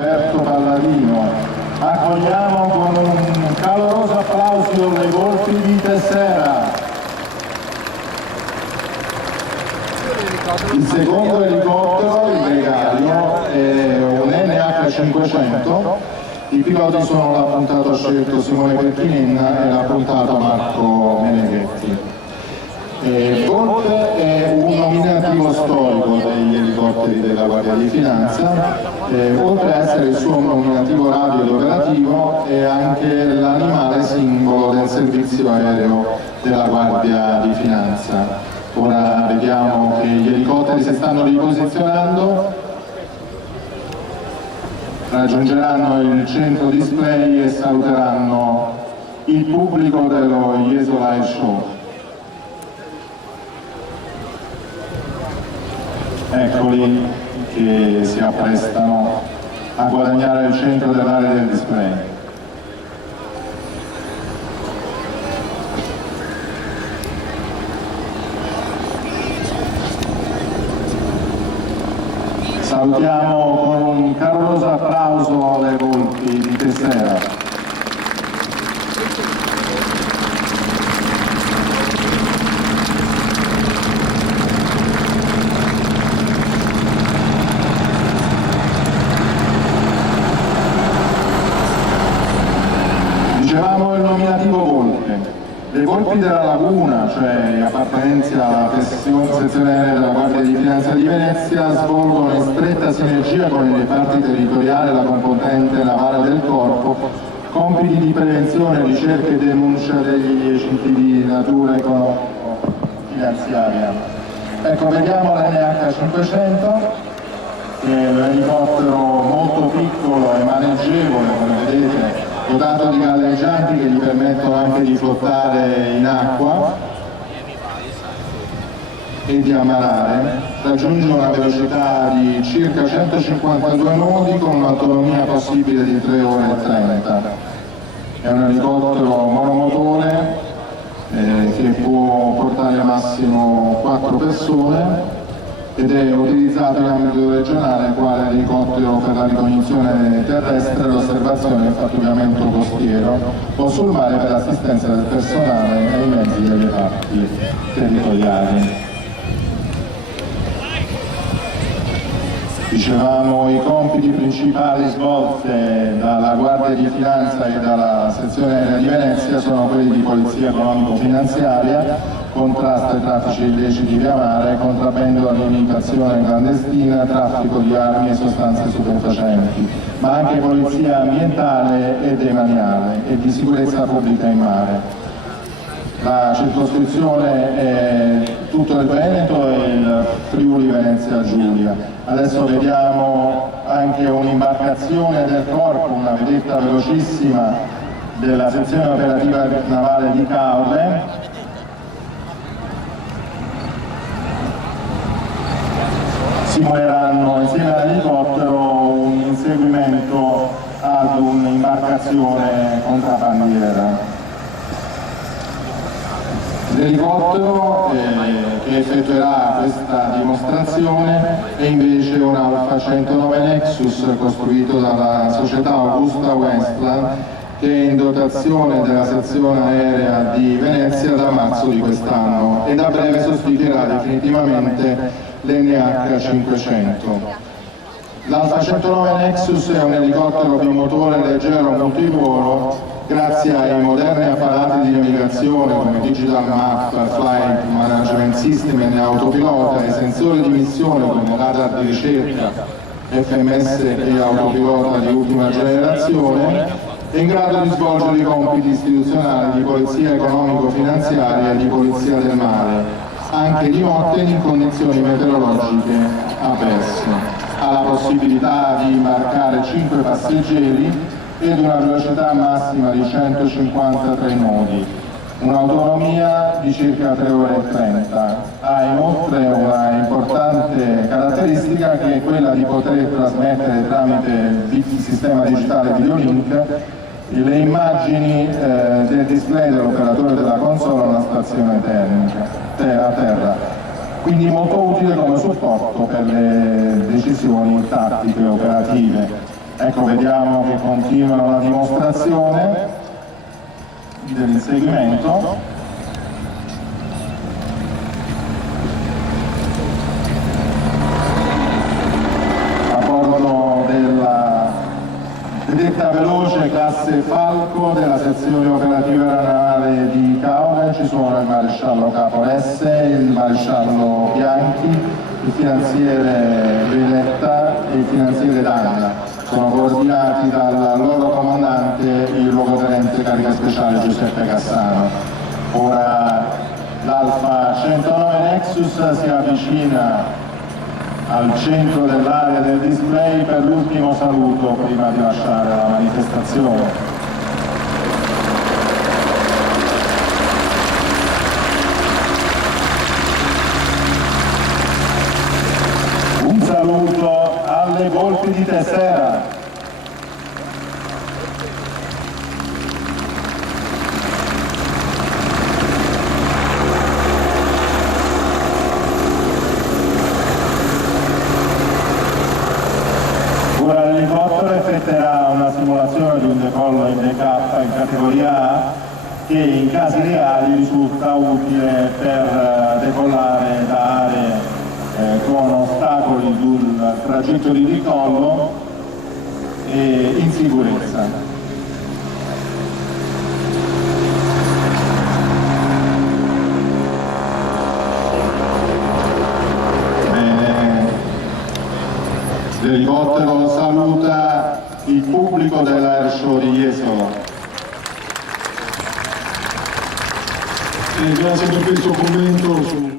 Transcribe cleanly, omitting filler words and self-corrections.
Roberto Palladino. Accogliamo con un caloroso applauso le Volpi di Tessera. Il secondo elicottero, il Gregario, è un NH500. I piloti sono l'appuntato scelto Simone Perchinenna e l'appuntato Marco Meneghetti. Volpe è un nominativo storico degli elicotteri della Guardia di Finanza, oltre ad essere il suo nominativo radio ed operativo, è anche l'animale simbolo del servizio aereo della Guardia di Finanza. Ora vediamo che gli elicotteri si stanno riposizionando, raggiungeranno il centro display e saluteranno il pubblico dello Jesolo Air Show. Eccoli che si apprestano a guadagnare il centro dell'area del display. Salutiamo con un caloroso applauso le Volpi di Tessera. Dicevamo il nominativo Volpe. Le Volpi della Laguna, cioè gli appartenenti alla sezione aerea della Guardia di Finanza di Venezia, svolgono in stretta sinergia con i reparti territoriali e la componente navale del corpo compiti di prevenzione, ricerca e denuncia degli illeciti di natura economico-finanziaria. Ecco, vediamo l'NH500, che è un elicottero molto piccolo e maneggevole, come vedete, dotato di galleggianti che gli permettono anche di flottare in acqua e di ammarare. Raggiunge una velocità di circa 152 nodi con un'autonomia possibile di 3 ore e 30. È un elicottero monomotore che può portare al massimo 4 persone ed è utilizzato in ambito regionale quale elicottero per la ricognizione terrestre, l'osservazione e il pattugliamento costiero o sul mare per l'assistenza del personale e i mezzi dei reparti territoriali. Dicevamo i compiti principali svolti dalla Guardia di Finanza e dalla sezione aerea di Venezia sono quelli di polizia economico-finanziaria, contrasto ai traffici illeciti via mare, contrabbando all'immigrazione clandestina, traffico di armi e sostanze stupefacenti, ma anche polizia ambientale e demaniale e di sicurezza pubblica in mare. La circoscrizione è tutto il Veneto e il Friuli Venezia Giulia. Adesso vediamo anche un'imbarcazione del corpo, una vedetta velocissima della sezione operativa navale di Caorle. Si muoveranno insieme all'elicottero un inseguimento ad un'imbarcazione contrabbandiera. L'elicottero che effettuerà questa dimostrazione è invece un Alfa 109 Nexus costruito dalla società Augusta Westland, che è in dotazione della sezione aerea di Venezia da marzo di quest'anno e da breve sostituirà definitivamente l'NH500. L'Alfa 109 Nexus è un elicottero bimotore leggero multiruolo grazie ai moderni apparati di navigazione come Digital Map, Flight Management System e autopilota e sensori di missione come radar di ricerca, FMS e autopilota di ultima generazione, è in grado di svolgere i compiti istituzionali di polizia economico-finanziaria e di polizia del mare, anche di notte in condizioni meteorologiche avverse. Ha la possibilità di imbarcare 5 passeggeri ed una velocità massima di 153 nodi, un'autonomia di circa 3 ore e 30. Ha inoltre una importante caratteristica che è quella di poter trasmettere tramite il sistema digitale Videolink le immagini del display dell'operatore della console alla stazione a terra, quindi molto utile come supporto per le decisioni tattiche e operative. Ecco, vediamo che continuano la dimostrazione dell'inseguimento. A bordo della vedetta veloce classe Falco della sezione operativa aeronavale di Caore ci sono il maresciallo Capo Lesse, il maresciallo Bianchi, il finanziere Veletta e il finanziere Danna. Sono coordinati dal loro comandante, il luogotenente carica speciale Giuseppe Cassano. Ora l'Alfa 109 Nexus si avvicina al centro dell'area del display per l'ultimo saluto prima di lasciare la manifestazione. Un saluto alle Volpi di Tessera. Ora l'elicottero effettuerà una simulazione di un decollo in DK in categoria A che in casi reali risulta utile per decollare da aree con ostacoli sul tragitto di decollo e in sicurezza. Bene. L'elicottero saluta il pubblico dell'Air Show di Jesolo. Grazie per questo commento su